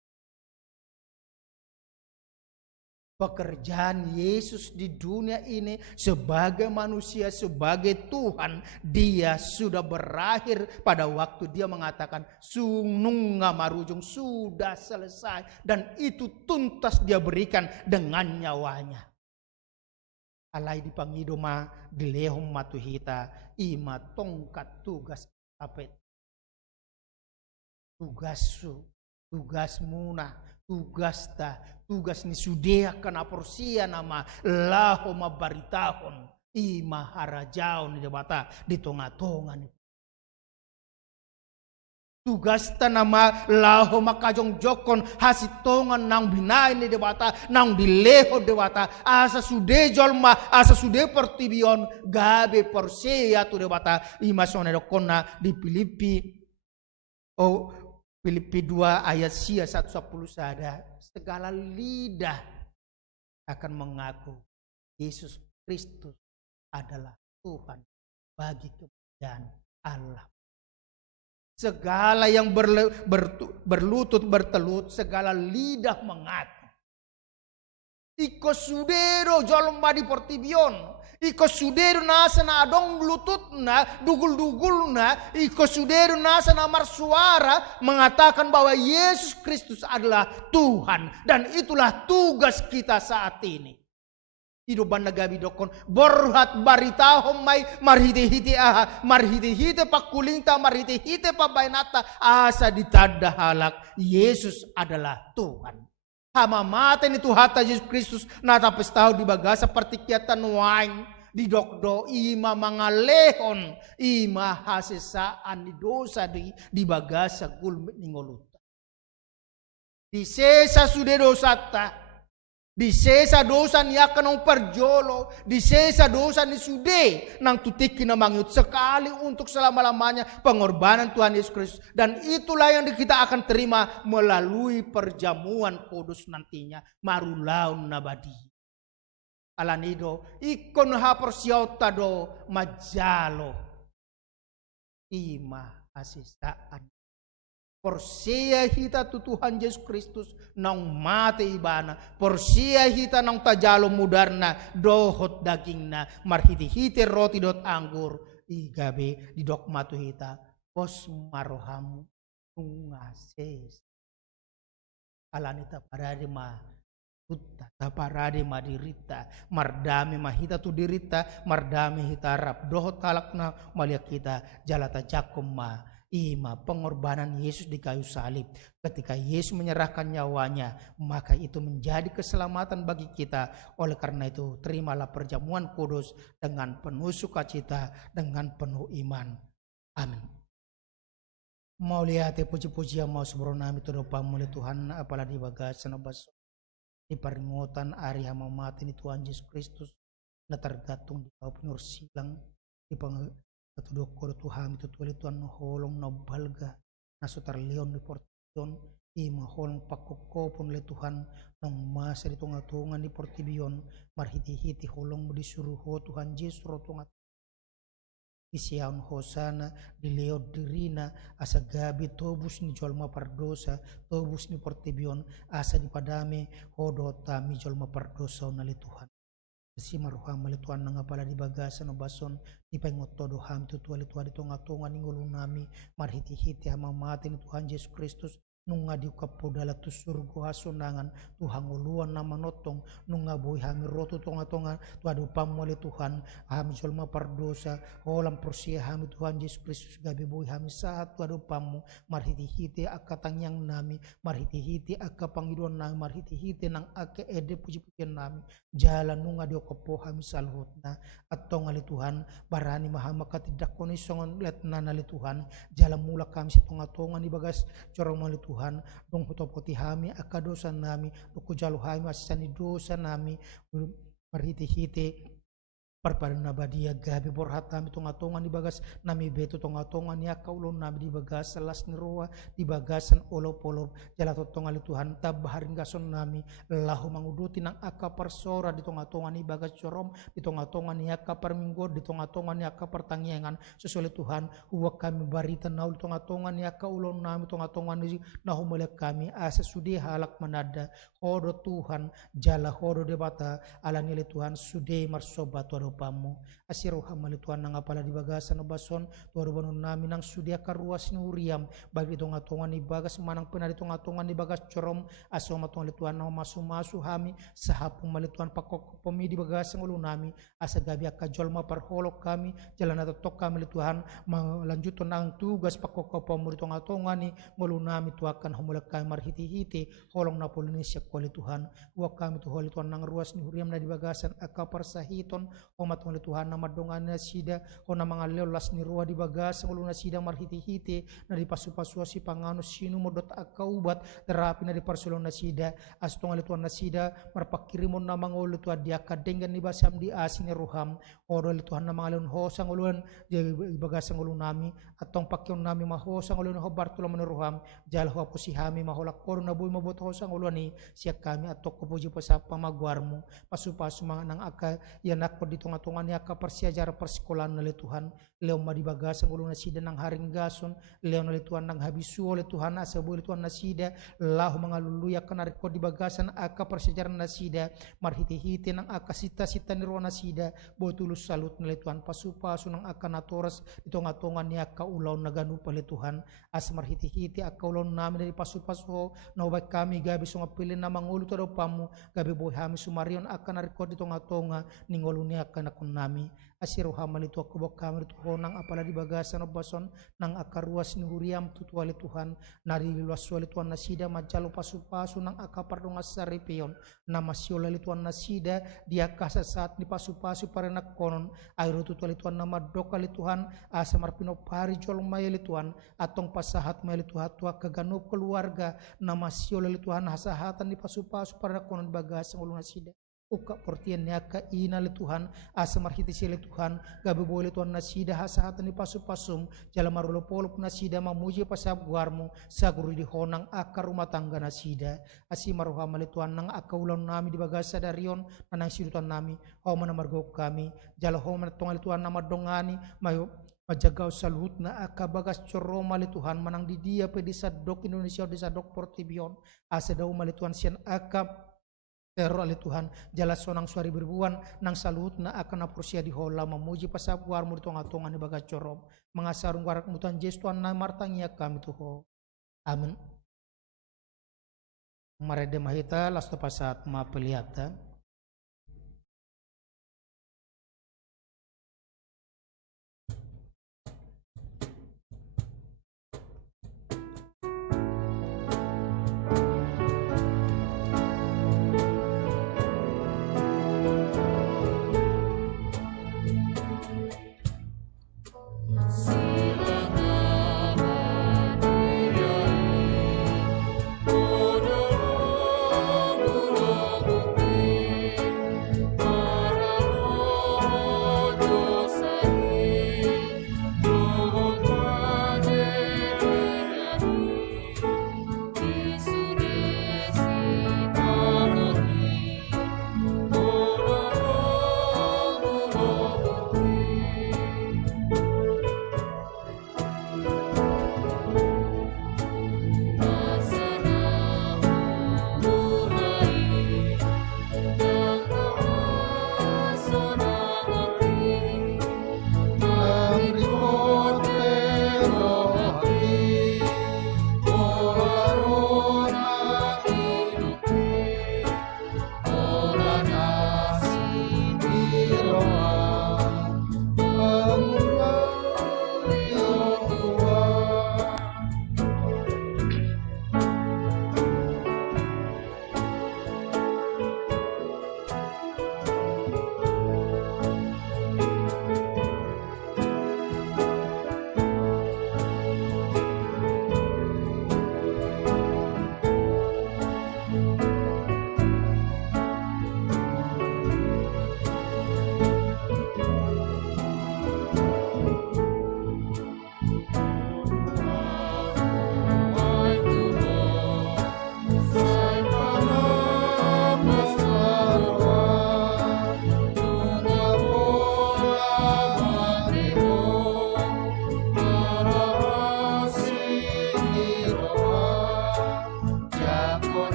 Pekerjaan Yesus di dunia ini sebagai manusia, sebagai Tuhan, dia sudah berakhir pada waktu dia mengatakan sununga marujung sudah selesai, dan itu tuntas dia berikan dengan nyawanya. Alai dipangidoma dilehom matuhita ima tongkat tugas tapet. Tugasmu na tugas ni sudia kana porsia nama laho mabaritahon ima harajaon ni debata di tonga-tonga ni tugas tanama laho makajong jokon hasitongan nang binay ni debata nang dileho debata asa sude jolma asa sude pertibion gabe porsia tu debata ima sone dokona di Filipi 2 ayat 1:10 sada. Segala lidah akan mengaku Yesus Kristus adalah Tuhan bagi kemuliaan Allah. Segala yang berlutut bertelut, segala lidah mengaku. Iko sudero jolma di portibion. Iko sudero nasa na adong lutut na dugul-dugul na. Iko sudero nasa na marsuara mengatakan bahwa Yesus Kristus adalah Tuhan. Dan itulah tugas kita saat ini. Hidupan nagabi dokon borhat baritahom may marhiti-hiti aha marhiti-hiti pakulinta marhiti-hiti pabainata asa ditada halak Yesus adalah Tuhan. Hamamaten itu hata Yesus Kristus natapes tahu di bagasa pertikiatan wain di dokdo ima mangalehon ima hasesaan di dosa di bagasa gulmet ningoluta. Di sesa sude dosata, di sesa dosa ni akan perjolo, di sesa dosa ni sude nang tutiki na mangyut sekali untuk selama-lamanya pengorbanan Tuhan Yesus Kristus, dan itulah yang kita akan terima melalui perjamuan kudus nantinya marulaun nabadi. Alanido ikon hapersiauta do majalo ima asisaan porsia hita tu Tuhan Yesus Kristus nang mate ibana porsia hita nang tajalo mudarna dohot dagingna marhiti-hiti roti dot anggur igabe di dok matu hita pos marohamu ungases alanita parade ma tutta taparade ma dirita mardami mahita tu dirita mardami hita rap dohot talakna maliak kita jalata jakom ma ima pengorbanan Yesus di kayu salib. Ketika Yesus menyerahkan nyawanya, maka itu menjadi keselamatan bagi kita. Oleh karena itu, terimalah perjamuan kudus dengan penuh sukacita, dengan penuh iman. Amin. Mau lihat puji-pujian mau sebronami itu doa mulai Tuhan apalah di bagasan obaso di peringotan hari hamamati ni Tuhan Yesus Kristus na tergantung di kau penur silang di Katudok ko Tuhan itu tuan holong na balga na sutar leon di portion ima holong pakokopon le Tuhan nang masa di tunga-tunga di portibion marhiti-hiti holong disuruh Tuhan Yesus rotunga isiaun hosana di leo dirina asa gabi tobus ni jolma pardosa tobus ni portibion asa di padame hodota mi jolma pardosa na le Tuhan. Si maruham mali Tuhan nang apala di bagasan obason di pengotodo ham tu tuali tuali tonga-tonga ningulung nami marhiti-hiti hamamati ni Tuhan Yesus Kristus nunga di kapodala tu surgo hasunangan Tuhan uluan nama notong nunga boy hami rotu tonga-tonga tu adu pamole Tuhan hami jolma pardosa holam persia hami Tuhan Yesus Kristus gabe boy hami saat tu adu pamu marhiti-hiti akatang yang nami marhiti-hiti akka pangiduan nami marhiti-hiti nang ake ede puji-pujian nami jalan nunga di okapo hami salhutna atau ngali Tuhan barani mahama katidak koni songon let nanali Tuhan jalan mula kami setonga-tonga di bagas corong mali Tuhan dong hutopoti hami aka dosa nami duku jalu hami asani dosa nami marhiti-hiti parparin nabadia gabi borhatami tonga-tonga di bagas nami betu tonga-tonga ni aka ulun nami di bagas selas ni roa di bagasan olop-olop jalato tonga li Tuhan tabaharin gason nami lahu manguduti nang aka persora di tonga-tonga ni bagas corom di tonga-tonga ni aka perminggor di tonga-tonga ni aka pertangyengan sesuai Tuhan huwa kami barita nau di tonga-tonga ni aka ulun nami tonga-tonga ni nahu melek kami asa sudi halak manada hodo Tuhan jala hodo debata ala nile Tuhan sudi marsobat wado pamu asiru hamali Tuhan nang apala di bagasan bason tuaru banun nami nang sudia karuas ni uriam bagi tonga-tonga ni bagas manang pena di tonga-tonga ni bagas corom asoma tonga Tuhan nang masu-masu hami sahapung mali Tuhan pakok pemi di bagasan ulu nami asa gabi aka jolma parholok kami jalan atau tok kami li Tuhan melanjutkan nang tugas pakok pemu di tonga-tonga ni ngulu nami tuakan humulak kami marhiti-hiti holong na Indonesia kuali Tuhan wa kami tu holi Tuhan nang ruas ni uriam na di bagasan aka parsahiton umat oleh Tuhan nama dongan nasida ona mangaleo las ni ruah di bagas ngulu nasida marhiti-hiti na di pasu-pasu si pangano sinu modot akaubat terapi na di parsulon nasida astong oleh Tuhan nasida marpakirimon nama ngulu Tuhan dia kadenggan di basam di asini ruham odo oleh Tuhan nama ngaleon hosang uluan di bagas ngulu nami atong pakion nami mahosang uluan hobar tulang meneruham jal ho posihami maholak koruna boy mabot hosang uluan ni siak kami atau kepuji pasapa maguarmu pasu-pasu nang aka yanak di tonga-tonga ni aka persiajar persekolahan oleh Tuhan leo madi bagasang ulun nasida nang haring gason leo oleh Tuhan nang habisu oleh Tuhan asa boleh Tuhan nasida lahu mangaluluya kana rekod di bagasan aka persiajar nasida marhiti-hiti nang aka sita-sita ni ruang nasida botulus salut oleh Tuhan pasu-pasu nang aka natoras di tonga-tonga ni aka ulaw naganu oleh Tuhan as marhiti-hiti aka ulaw namin dari pasu-pasu na ubay kami gabi sunga pilin na mangulo to pamu gabi boy hami sumarion aka na rekod di tonga-tonga ningolo ni aka nakon nami asiru hamali tu aku kami tu honang apala di bagasan obason nang akaruas ni huriam tutuali Tuhan nari luas wali Tuhan nasida majalo pasu-pasu nang akapardong asaripion nama siolali Tuhan nasida dia kasa saat ni pasu-pasu parenak konon airu tutuali Tuhan nama dokali Tuhan asa marpino pari jol mayali Tuhan atong pasahat mayali Tuhan tua kaganup keluarga nama siolali Tuhan hasahatan di pasu-pasu parenak konon bagasan ulun nasida uka portian niaka ina le Tuhan asa marhiti sile Tuhan gabe boleh Tuhan nasida hasahatan ni pasu-pasum jala marulo polop nasida mamuji pasabuarmu saguru di honang akar rumah tangga nasida asi maruha male Tuhan nang akaulan nami di bagasa darion nanang sidutan nami ho mana margo kami jala ho mana tongali Tuhan nama dongani mayo majagaw salut na akabagas coro mali Tuhan manang di dia pe di sadok Indonesia di sadok Portibion asa daw mali Tuhan sian akab teror oleh Tuhan jala sonang suari berbuan nang salut na akan apursia di hola memuji pasap war mu tonga-tonga ni baga corom mengasarung warak mutan Yesus Tuhan na martangia kami tuho amin marede mahita lasto pasat ma peliata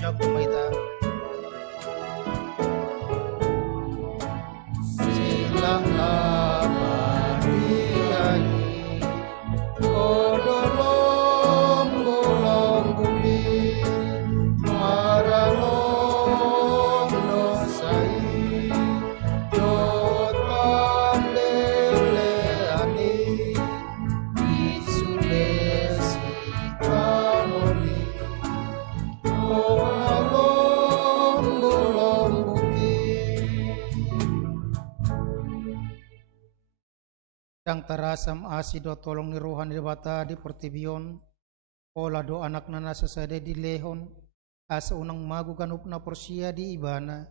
jago maita silang labadiai kodolong golong bumi maralong dosai jod pandeleani isulesi kanoli kolong golong bumi yang terasam asido tolong ni rohani bata di portibion ola do anak nana sesade di lehon asa unang magu kanup na porsia di ibana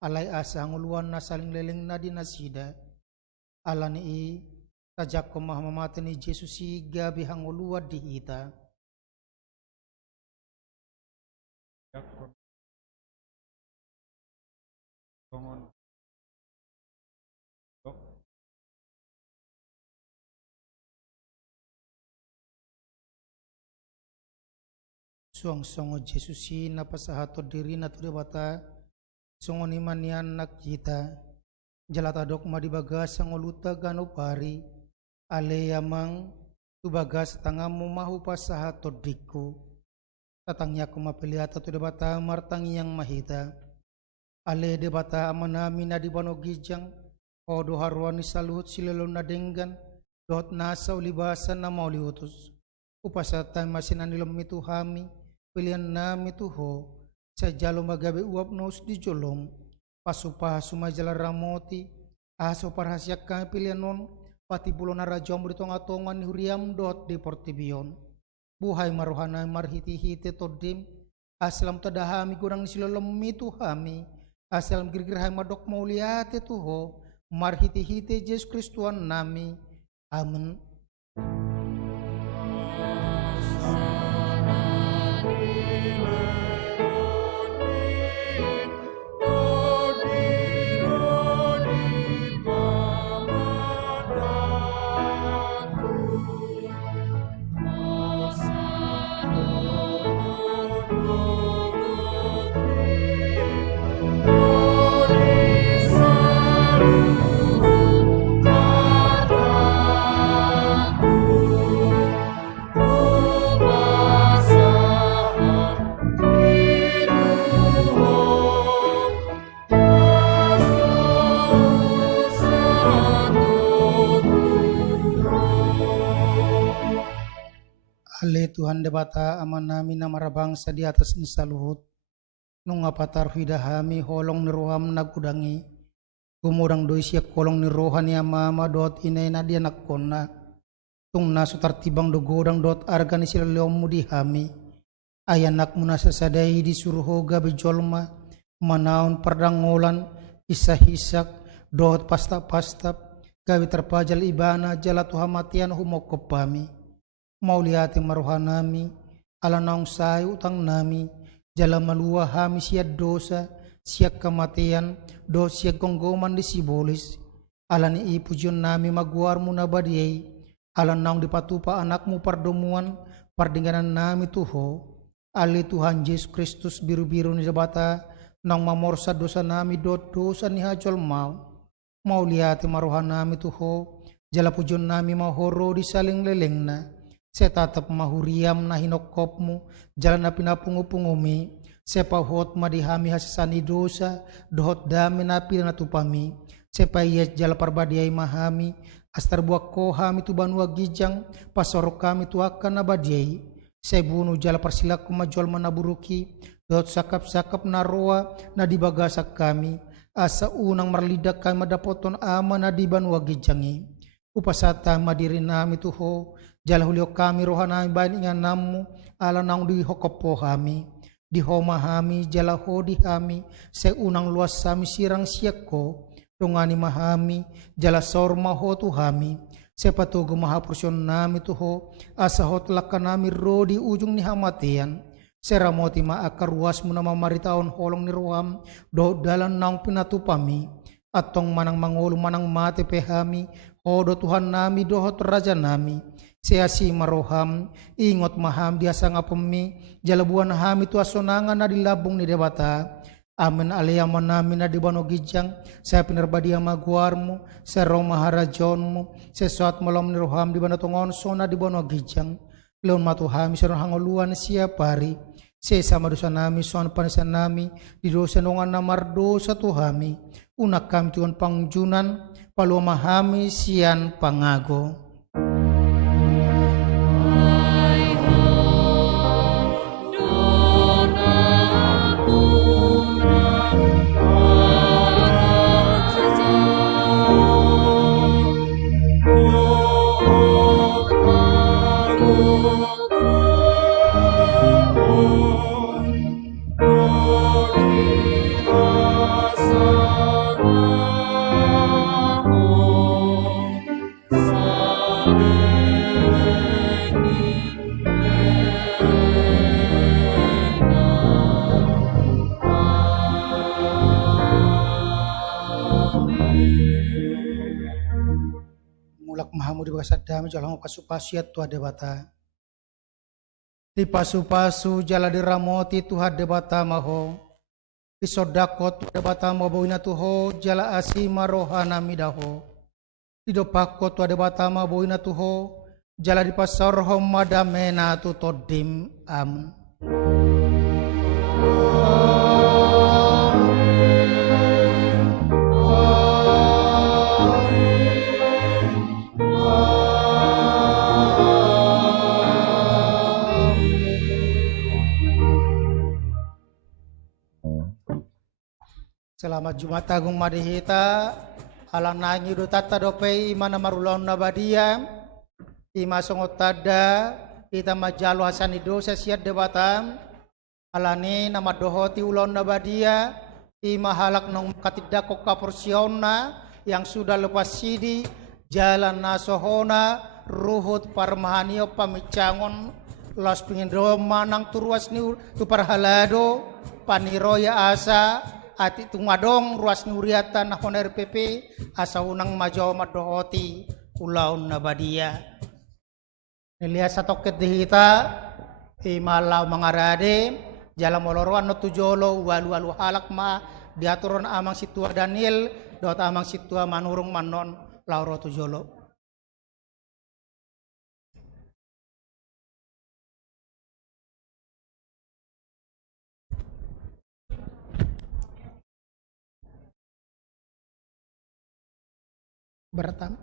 alai asa nguluan na saling leleng na di nasida ala ni tajak ko mahamamata ni Jesus gabi hanguluad di hita Yakon Tongon Dok suang songo Jesus napasahato diri na tude bata songo ni manian nak kita jalata dok madibagas ang uluta gano pari ale yamang tubagas tangamu mahu pasahato diku tatangnya ko mapiliata tude bata martangi yang mahita ale de bata amanami na di banogijang odo haruan ni saluhut silelon na denggan dot nasa ulibasan na mauliutus upasatan masinan nilom itu hami pilihan nami tuho sa jalo magabe uap nos di jolom pasupa sumajala ramoti aso parhasyak kami pilihan non pati pulo na rajom di tonga-tongan ni huriam dot di portibion buhay maruhana marhiti-hiti todim aslam tadahami kurang silolom itu hami aslam girgirhay madok mauliate tuho marhiti-hiti Yesus Kristuan nami amen. Ale Tuhan debata aman nami na marabangsa di atas ni saluhut nung apatar hidahami holong ni roham nagudangi gumurang doi siya kolong ni rohani amama dot inay na dia nakona tung naso tartibang dogodang dot arga ni sila leomu di hami ayanak mo na sasaday di suruho gabi jolma manaon pardangolan isa-hisak dot pastap-pastap gabi terpajal ibana jala tuhamatian humokop pami mauliati maruhan nami ala naong sayo utang nami jala malua hami siya dosa siya kamatian do siya gonggoman di sibolis ala ni ipujon nami maguar mo na badiyay ala naong dipatupa anakmu pardomuan pardinganan nami tuho ali Tuhan Yesus Kristus biru-biru ni jabata nang mamorsa dosa nami dot dosa ni hajol mauliati maruhan nami tuho jala pujon nami mahoro di saling leleng na saya tatap mahuriam na hinokopmu jalan na pinapungo-pungumi saya pahot madihami hasasani dosa dohot dami na pinatupami saya payet jala parbadiay mahami astar buak ko hami tu banua gijang pasorok kami tu akan nabadiay saya bunuh jala persilak kumajol manaburuki dohot sakap-sakap na roa na dibagasak kami asa unang marlidak kami madapoton ama na di banua gijangi upasata madiri nami tuho jala hulio kami rohanami bain ingan namu ala naung di hokopo hami di homa hami jala hodi hami se unang luas sami sirang siakko dongani mahami jala sorma hotu hami se patugo mahapursion nami tuho asa hot lakanami ro di ujung ni hamatian seramoti ma akar ruas muna mamaritaon holong ni roham do dalan naung pinatupami atong manang mangulu manang mate pehami hodo Tuhan nami dohot raja nami seasi maroham, ingot maham biasa ngapemi, jalabuan ham itu asonangan na dilabung ni debata. Amin alaya manami na di bano gijang, saya penerbadia maguarmu, saya rong maharajonmu, sesuat malam ni roham di bano tongon sona di bano gijang. Leon matuhami seron hangoluan siap hari, saya sama dosa nami, soan panisan nami, di dosa nongan namar dosa tuhami, unak kami tuan pangjunan, palu mahami sian pangago. Mahamu di bawah dami jalan pasupasiat Tuhan debata. Di pasu-pasu jala diramoti Tuhan debata maho. Di sodako Tuhan debata maho bawina tuho jala asima rohana midaho. Di dopako Tuhan debata maho bawina tuho jala di pasar homadamena tu todim am. Selamat Jumat Agung Madihita, alam nangi tata dopei mana marulon nabadia, ima songotada, kita majalu hasanido sesiat debatam, alani nama dohoti ulon nabadia, ima halak nong katidak koka porsiona yang sudah lepas sidi, jalan nasohona, ruhut parmahanio pamicangon, los pingin manang turuas ni tu parhalado, paniroya asa, ati tumadong ruas nuriatan na honer PP asa unang majaw madohoti ulaon na badia. Niliya sa toket dihita imalaw mangarade jala moloroan no tujolo walu halak ma diaturon amang situa Daniel dot amang situa manurung manon lauro tujolo. Bertam.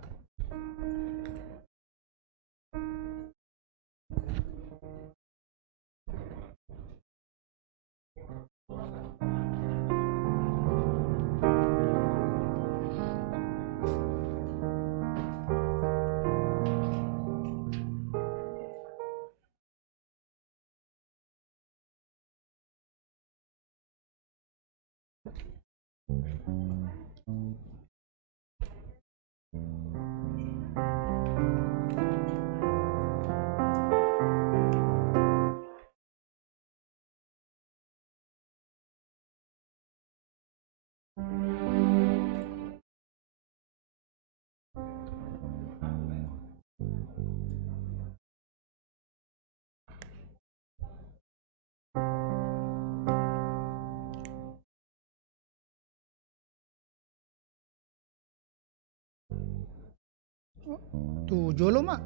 Tujuh lo mak.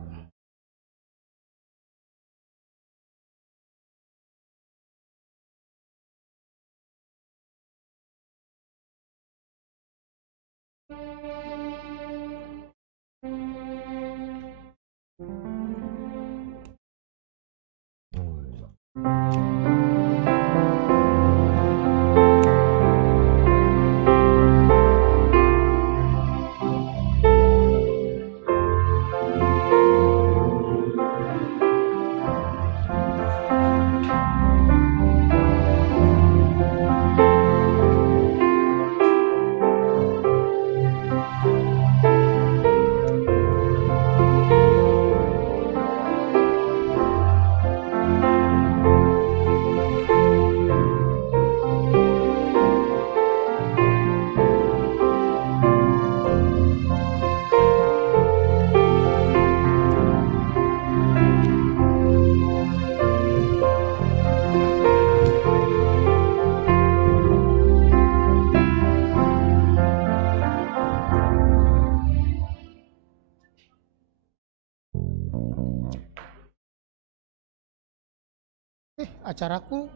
acaraku.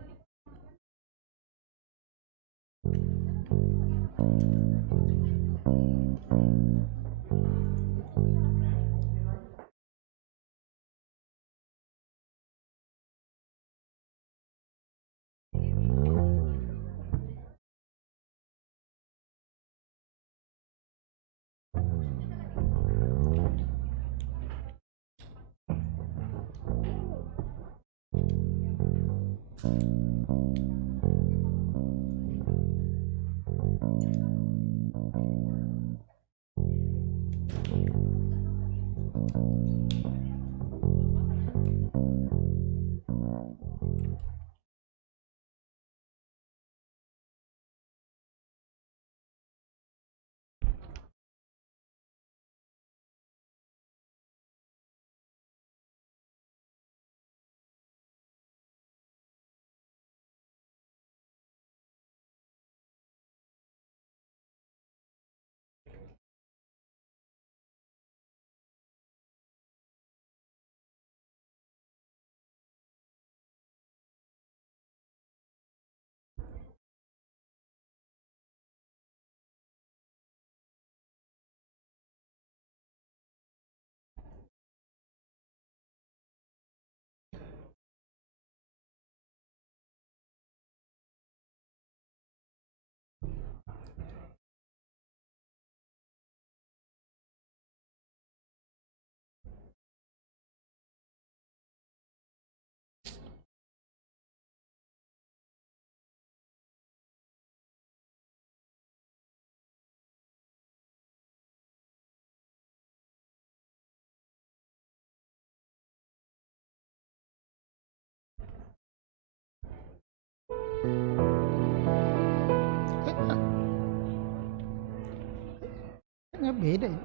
Kayaknya beda ya.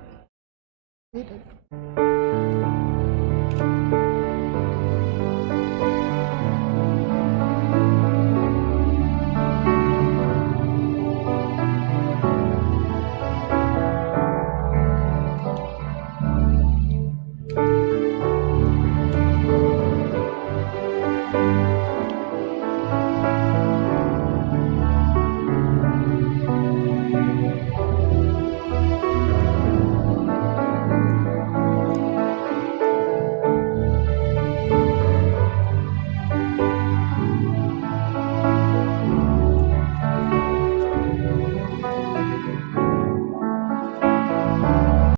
Beda.